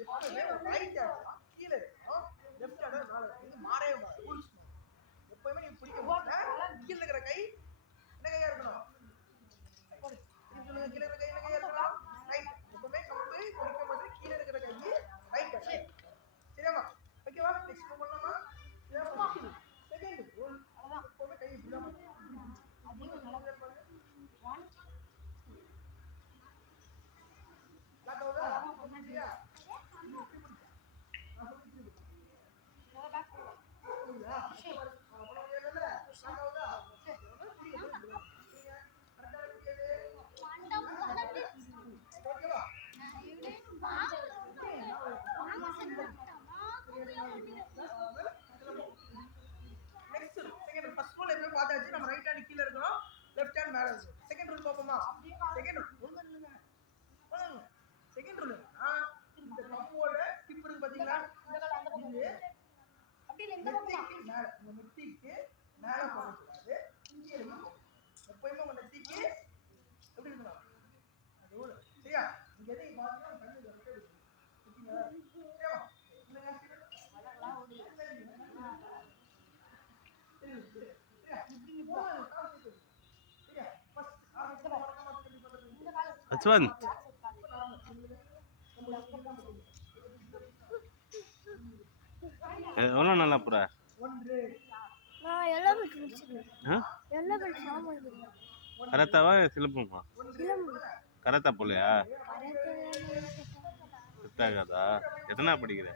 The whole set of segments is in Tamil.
எப்பவுமே ரைட் ஹேண்ட் கீழே இருக்கணும், லெஃப்ட் ஹேண்ட் மேல இருக்கணும். இது மாறவே மாறாது, ரூல்ஸ். எப்பவுமே நீங்க பிடிக்கும் போது கீழ இருக்கிற கை என்ன கையா இருக்கணும்? சொல்லுங்க, கீழ இருக்கிற கை என்ன கையா இருக்கணும்? ரைட். எப்பவுமே கம்பு பிடிக்கும் போது கீழ இருக்கிற கை ரைட் ஹேண்ட். சரியாமா? ஓகேவா? நெக்ஸ்ட் மூவ் பண்ணலாமா? செகண்ட் ரூல் எப்பவுமே கை விடாம அதிகம் நல்லா பாருங்க. 1 லாட்டோடா சரியா? ஃபர்ஸ்ட் ரூல் எப்பவும் பார்த்தாச்சு, நம்ம ரைட் ஹேண்ட் கீழ இருக்கணும், லெஃப்ட் ஹேண்ட் மேல இருக்கணும். செகண்ட் ரூல் பாப்போமா? செகண்ட் ரூல் செகண்ட் ரூல் இந்த கம்போட டிப் இருக்கு பாத்தீங்களா? இது அப்படி இல்ல, இந்த பக்கம் மேல, இந்த நெத்திக்கு மேல போக கூடாது, இங்க இருக்கணும். எப்பவுமே உங்க நெத்திக்கு எப்படி இருக்கணும்? அது ரூல். சரியா? இங்க எதை பாத்தீங்கன்னா கண்ணு அப்படியே இருக்கு. சரியா? இல்லங்க அதெல்லாம் ஓடி Achwan. எவ்வளோ நல்லா புறா? நான் எல்லாம் முடிச்சிருக்கேன். எல்லாம் ஃபார்ம் பண்ணிருக்கேன். கராத்தாவா சிலம்பமா? சிலம்பு. கராத்தா போலையா? செட்டாகாதா? எத்தனை படிக்கிற?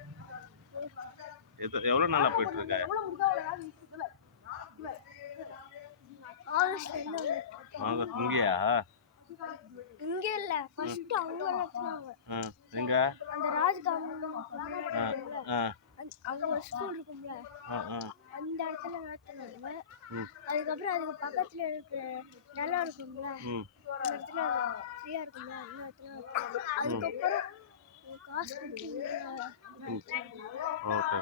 எவ்வளோ நாளா போயிட்டு இருக்க? ஆகஸ்ட் இங்கேயா? இங்க இல்ல, ஃபர்ஸ்ட் அவங்க நடத்துனாங்க. எங்க? அந்த ராஜ்காம் அங்க ஒரு ஸ்கூல் இருக்கும்ல, அந்த இடத்துல நடத்துனாங்க. அதுக்கப்புறம் அதுக்கு பக்கத்துல இருக்கிற நிலம் இருக்கும்ல, அந்த இடத்துல ஃப்ரீயா இருக்கும்ல, அந்த இடத்துல அதுக்கப்புறம் காசு கொடுத்து ஓகே.